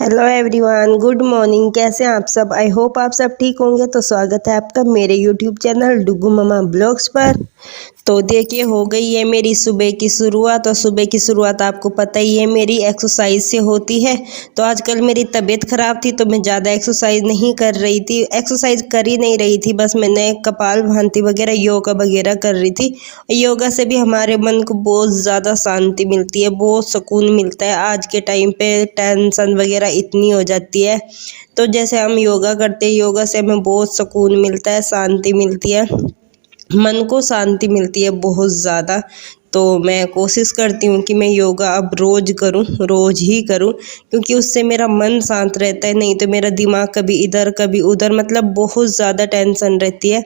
Hello everyone, good morning. कैसे हैं आप सब? आई होप आप सब ठीक होंगे। तो स्वागत है आपका मेरे यूट्यूब चैनल डुगू ममा ब्लॉग्स पर। तो देखिए, हो गई है मेरी सुबह की शुरुआत। और सुबह की शुरुआत आपको पता ही है मेरी एक्सरसाइज से होती है। तो आजकल मेरी तबीयत ख़राब थी तो मैं ज़्यादा एक्सरसाइज नहीं कर रही थी, एक्सरसाइज कर ही नहीं रही थी। बस मैंने कपाल भाती वगैरह योगा वगैरह कर रही थी। योगा से भी हमारे मन को बहुत ज़्यादा शांति मिलती है, बहुत सुकून मिलता है। आज के टाइम पे टेंशन वगैरह इतनी हो जाती है, तो जैसे हम योगा करते हैं, योगा से हमें बहुत सुकून मिलता है, शांति मिलती है, मन को शांति मिलती है बहुत ज़्यादा। तो मैं कोशिश करती हूँ कि मैं योगा अब रोज़ करूँ, रोज़ ही करूँ, क्योंकि उससे मेरा मन शांत रहता है। नहीं तो मेरा दिमाग कभी इधर कभी उधर, मतलब बहुत ज़्यादा टेंशन रहती है।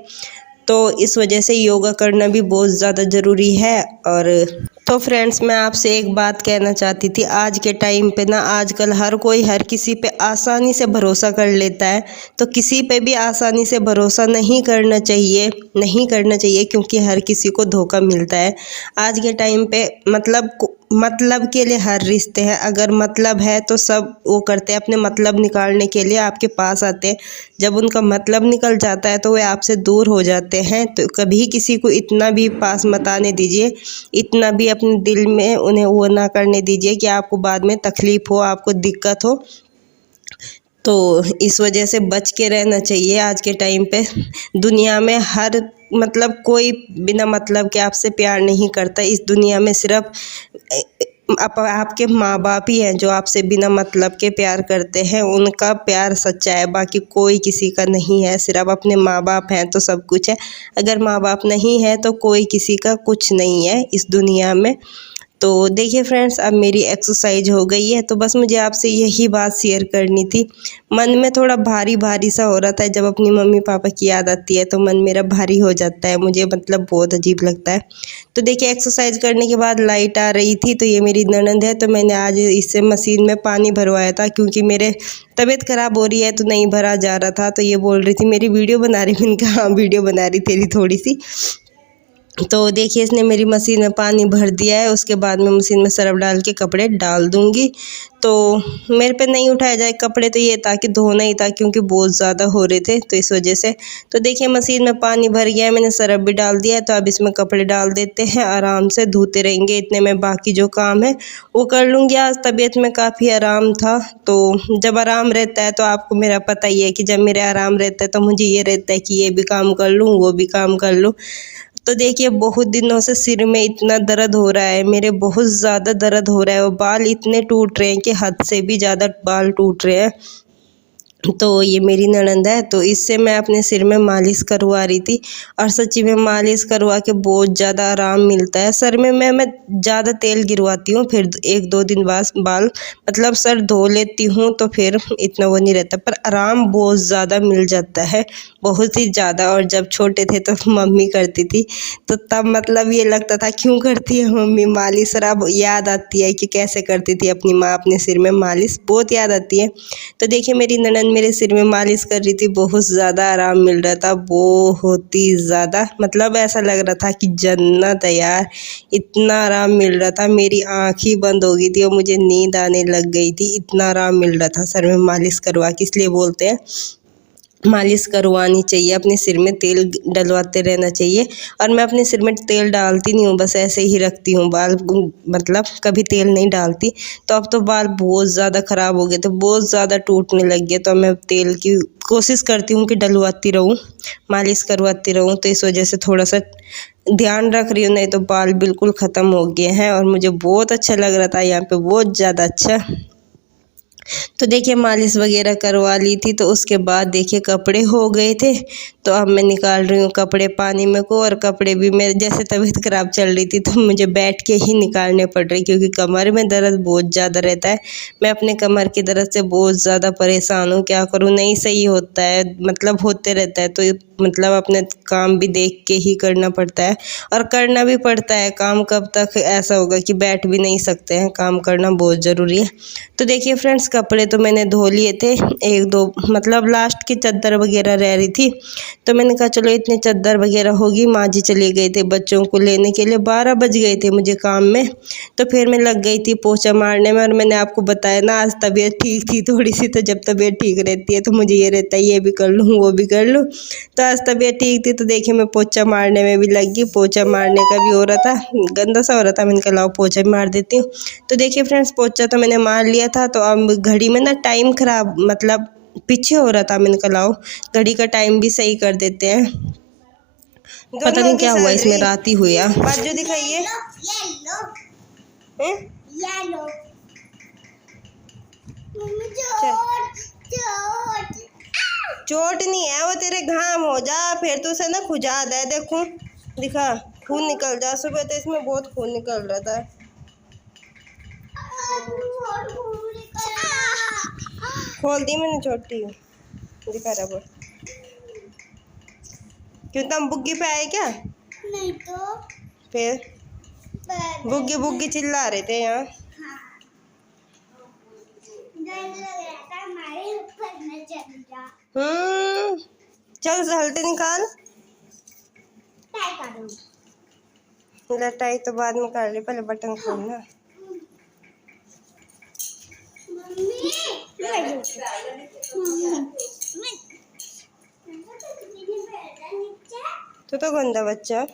तो इस वजह से योगा करना भी बहुत ज़्यादा ज़रूरी है। और तो फ्रेंड्स, मैं आपसे एक बात कहना चाहती थी। आज के टाइम पे ना, आजकल हर कोई हर किसी पे आसानी से भरोसा कर लेता है। तो किसी पे भी आसानी से भरोसा नहीं करना चाहिए, नहीं करना चाहिए, क्योंकि हर किसी को धोखा मिलता है आज के टाइम पे। मतलब के लिए हर रिश्ते हैं। अगर मतलब है तो सब वो करते हैं, अपने मतलब निकालने के लिए आपके पास आते हैं। जब उनका मतलब निकल जाता है तो वे आपसे दूर हो जाते हैं। तो कभी किसी को इतना भी पास मत आने दीजिए, इतना भी अपने दिल में उन्हें वो ना करने दीजिए कि आपको बाद में तकलीफ़ हो, आपको दिक्कत हो। तो इस वजह से बच के रहना चाहिए। आज के टाइम पे दुनिया में हर मतलब कोई बिना मतलब के आपसे प्यार नहीं करता। इस दुनिया में सिर्फ आपके माँ बाप ही हैं जो आपसे बिना मतलब के प्यार करते हैं। उनका प्यार सच्चा है, बाकी कोई किसी का नहीं है। सिर्फ अपने माँ बाप हैं तो सब कुछ है। अगर माँ बाप नहीं है तो कोई किसी का कुछ नहीं है इस दुनिया में। तो देखिए फ्रेंड्स, अब मेरी एक्सरसाइज हो गई है, तो बस मुझे आपसे यही बात शेयर करनी थी। मन में थोड़ा भारी भारी सा हो रहा था। जब अपनी मम्मी पापा की याद आती है तो मन मेरा भारी हो जाता है, मुझे मतलब बहुत अजीब लगता है। तो देखिए, एक्सरसाइज करने के बाद लाइट आ रही थी, तो ये मेरी ननद है, तो मैंने आज इससे मशीन में पानी भरवाया था, क्योंकि मेरे तबीयत ख़राब हो रही है तो नहीं भरा जा रहा था। तो ये बोल रही थी मेरी वीडियो बना रही, मैंने कहा हाँ वीडियो बना रही तेरी थोड़ी सी। तो देखिए, इसने मेरी मशीन में पानी भर दिया है। उसके बाद मैं मशीन में सर्फ डाल के कपड़े डाल दूँगी। तो मेरे पे नहीं उठाया जाए कपड़े, तो ये था कि धोना ही था, क्योंकि बहुत ज़्यादा हो रहे थे, तो इस वजह से। तो देखिए, मशीन में पानी भर गया है, मैंने सर्फ भी डाल दिया है। तो अब इसमें कपड़े डाल देते हैं, आराम से धोते रहेंगे। इतने में बाकी जो काम है वो कर लूँगी। आज तबीयत में काफ़ी आराम था। तो जब आराम रहता है तो आपको मेरा पता ही है कि जब मेरे आराम रहता है तो मुझे ये रहता है कि ये भी काम कर लूँ, वो भी काम कर लूँ। तो देखिए, बहुत दिनों से सिर में इतना दर्द हो रहा है मेरे, बहुत ज़्यादा दर्द हो रहा है, और बाल इतने टूट रहे हैं कि हद से भी ज़्यादा बाल टूट रहे हैं। तो ये मेरी ननद है, तो इससे मैं अपने सिर में मालिश करवा रही थी। और सच्ची में मालिश करवा के बहुत ज़्यादा आराम मिलता है। सर में मैं ज़्यादा तेल गिरवाती हूँ, फिर 1-2 दिन बाद बाल मतलब सर धो लेती हूँ, तो फिर इतना वो नहीं रहता, पर आराम बहुत ज़्यादा मिल जाता है, बहुत ही ज़्यादा। और जब छोटे थे तो मम्मी करती थी, तो तब मतलब ये लगता था क्यों करती है मम्मी मालिश। और अब याद आती है कि कैसे करती थी अपनी माँ अपने सिर में मालिश, बहुत याद आती है। तो देखिए, मेरी ननद मेरे सिर में मालिश कर रही थी, बहुत ज़्यादा आराम मिल रहा था, बहुत ही ज़्यादा। मतलब ऐसा लग रहा था कि जन्नत है यार, इतना आराम मिल रहा था। मेरी आँख ही बंद हो गई थी और मुझे नींद आने लग गई थी, इतना आराम मिल रहा था सर में मालिश करवा के। इसलिए बोलते हैं मालिश करवानी चाहिए, अपने सिर में तेल डलवाते रहना चाहिए। और मैं अपने सिर में तेल डालती नहीं हूँ, बस ऐसे ही रखती हूँ बाल, मतलब कभी तेल नहीं डालती। तो अब तो बाल बहुत ज़्यादा ख़राब हो गए, तो बहुत ज़्यादा टूटने लग गए, तो मैं तेल की कोशिश करती हूँ कि डलवाती रहूँ, मालिश करवाती रहूँ। तो इस वजह से थोड़ा सा ध्यान रख रही हूँ, नहीं तो बाल बिल्कुल ख़त्म हो गए हैं। और मुझे बहुत अच्छा लग रहा था यहाँ पे, बहुत ज़्यादा अच्छा। तो देखिए, मालिश वगैरह करवा ली थी, तो उसके बाद देखिए कपड़े हो गए थे। तो अब मैं निकाल रही हूँ कपड़े पानी में को। और कपड़े भी मेरे जैसे तबीयत ख़राब चल रही थी तो मुझे बैठ के ही निकालने पड़ रही, क्योंकि कमर में दर्द बहुत ज़्यादा रहता है। मैं अपने कमर की दर्द से बहुत ज़्यादा परेशान हूँ, क्या करूँ, नहीं सही होता है, मतलब होते रहता है। तो मतलब अपने काम भी देख के ही करना पड़ता है और करना भी पड़ता है काम। कब तक ऐसा होगा कि बैठ भी नहीं सकते हैं, काम करना बहुत ज़रूरी है। तो देखिए फ्रेंड्स, कपड़े तो मैंने धो लिए थे, एक दो मतलब लास्ट की चादर वगैरह रह रही थी, तो मैंने कहा चलो इतनी चादर वगैरह होगी। माँ जी चले गए थे बच्चों को लेने के लिए, 12 बज गए थे मुझे काम में, तो फिर मैं लग गई थी पोछा मारने में। और मैंने आपको बताया ना आज तबीयत ठीक थी थोड़ी सी, तो जब तबीयत ठीक रहती है तो मुझे ये रहता है ये भी कर लूँ वो भी कर लूँ। तो आज तबीयत ठीक थी तो देखिए मैं पोछा मारने में भी लग गई। पोछा मारने का भी हो रहा था, गंदा सा हो रहा था, मैंने कहा लाओ पोछा भी मार देती हूँ। तो देखिए फ्रेंड्स, पोछा तो मैंने मार लिया था। तो अब घड़ी में ना टाइम ख़राब मतलब पीछे हो रहा था, मैंने कहा लाओ घड़ी का टाइम भी सही कर देते हैं। पता नहीं क्या हुआ इसमें, रात ही हुआ। बाजू दिखाइए। चोट नहीं है वो, तेरे घाम हो जा फिर तो उसे ना खुजा दे। देखो दिखा, खून निकल जा। सुबह तो इसमें बहुत खून निकल रहा था। खोल दी मैंने, छोटी दिखा रहा वो। क्यों तुम बुग्गी पे आए क्या? नहीं तो फिर बुग्गी बुग्गी चिल्ला रहे थे यहाँ। चल हल्टे निकाल। टाई तो बाद में कर ले, पहले बटन खोलना। तो गंदा बच्चा।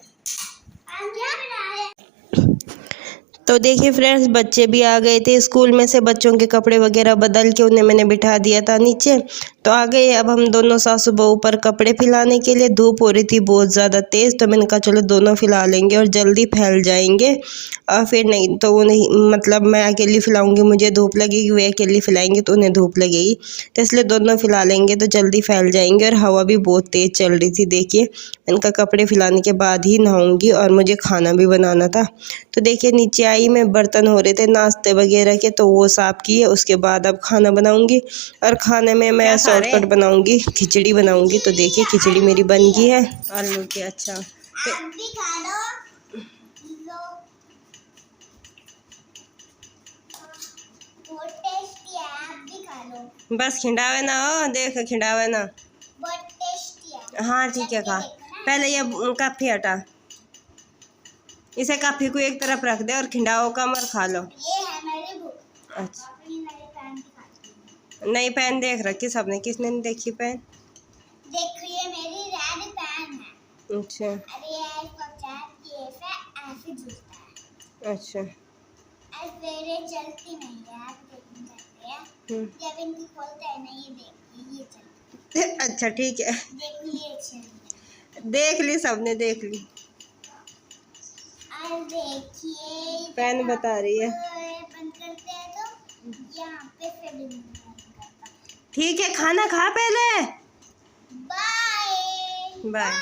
तो देखिए फ्रेंड्स, बच्चे भी आ गए थे स्कूल में से। बच्चों के कपड़े वगैरह बदल के उन्हें मैंने बिठा दिया था नीचे। तो आ गए। अब हम दोनों सासू बहू ऊपर कपड़े फैलाने के लिए। धूप हो रही थी बहुत ज़्यादा तेज़, तो मैंने कहा चलो दोनों फैला लेंगे और जल्दी फैल जाएंगे। और फिर नहीं तो उन्हें मतलब मैं अकेली फैलाऊंगी, मुझे धूप लगेगी, वे अकेली फैलाएंगे तो उन्हें धूप लगेगी। तो इसलिए दोनों फैला लेंगे तो जल्दी फैल जाएंगे। और हवा भी बहुत तेज़ चल रही थी। देखिए मैंने कहा कपड़े फैलाने के बाद ही नहाऊंगी, और मुझे खाना भी बनाना था। तो देखिए नीचे आई मैं, बर्तन हो रहे थे नाश्ते वगैरह के, तो वो साफ़ किए। उसके बाद अब खाना बनाऊंगी, और खाने में मैं शॉर्टकट बनाऊंगी, खिचड़ी बनाऊंगी। तो देखिए खिचड़ी मेरी बन गई है आलू की। अच्छा बस खिंडावे ना हो, देख खिंडावे ना। हाँ ठीक है, खा पहले ये काफी हटा, इसे काफी को एक तरफ रख दे और खिंडाओ कम और खा लो। ये है मेरी भूख। अच्छा नई पेन देख रखी सबने, किसने नहीं देखी पेन? देखो ये मेरी रेड पेन है। अच्छा अरे ये ऐसे जुड़ता है। अच्छा मेरे चलती नहीं है, जब इनको खोलते हैं ना ये देखिए ये चलती है। अच्छा ठीक है, देख ली सबने देख ली। और देखिए पेन बता रही है, बंद करते हैं तो यहाँ पे फिर ठीक है। खाना खा पहले। Bye bye.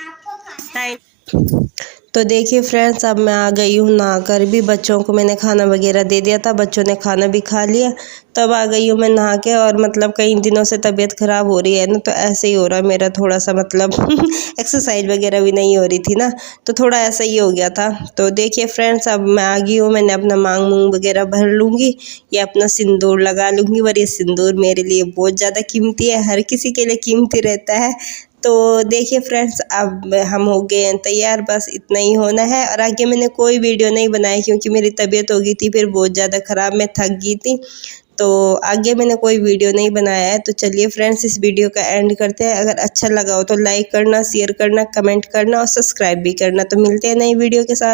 आपको खाना। तो देखिए फ्रेंड्स, अब मैं आ गई हूँ नहाकर भी। बच्चों को मैंने खाना वगैरह दे दिया था, बच्चों ने खाना भी खा लिया। तब आ गई हूँ मैं नहा के। और मतलब कई दिनों से तबीयत ख़राब हो रही है ना, तो ऐसे ही हो रहा है मेरा थोड़ा सा मतलब एक्सरसाइज वगैरह भी नहीं हो रही थी ना, तो थोड़ा ऐसा ही हो गया था। तो देखिए फ्रेंड्स, अब मैं आ गई हूँ। मैंने अपना मांग मूंग वगैरह भर लूँगी, या अपना सिंदूर लगा लूँगी। और ये सिंदूर मेरे लिए बहुत ज़्यादा कीमती है, हर किसी के लिए कीमती रहता है। तो देखिए फ्रेंड्स, अब हम हो गए हैं तैयार, बस इतना ही होना है। और आगे मैंने कोई वीडियो नहीं बनाई क्योंकि मेरी तबीयत हो गई थी फिर बहुत ज़्यादा ख़राब, मैं थक गई थी। तो आगे मैंने कोई वीडियो नहीं बनाया है। तो चलिए फ्रेंड्स, इस वीडियो का एंड करते हैं। अगर अच्छा लगा हो तो लाइक करना, शेयर करना, कमेंट करना और सब्सक्राइब भी करना। तो मिलते हैं नई वीडियो के साथ।